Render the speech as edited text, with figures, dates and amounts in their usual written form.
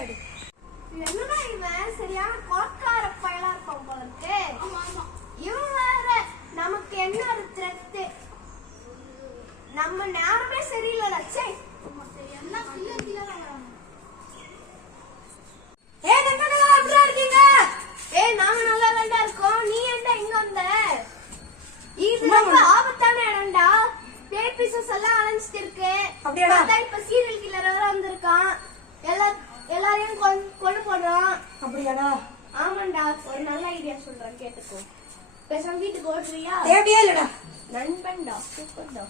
விளையாடு. என்னடா இவன் சரியான கோட்கார பயலா இருப்பான் போல இருக்கு. இவன் வேற நமக்கு என்ன ஒரு த்ரெட்டு. நம்ம நேரமே சரியில்லைடா. சே என்ன கில்ல கில்ல நாங்க நல்லா தான்டா இருக்கோம். நீ என்ன இங்க வந்த? இது ரொம்ப ஆபத்தான இடம்டா. பேய் பிசாசு எல்லாம் அலைஞ்சிட்டு இருக்கு. அதான் இப்ப சீரியல் கில்லர் வேற வந்திருக்கான். எல்லாரையும் கொண்டு போடுறான். அப்படியாடா? ஆமாண்டா. ஒரு நல்ல ஐடியா சொல்றேன், கேட்டுக்கோ. பேசாம வீட்டுக்கு ஓடுறியா? தேவையே இல்லடா. நண்பன்டா, சூப்பர்டா.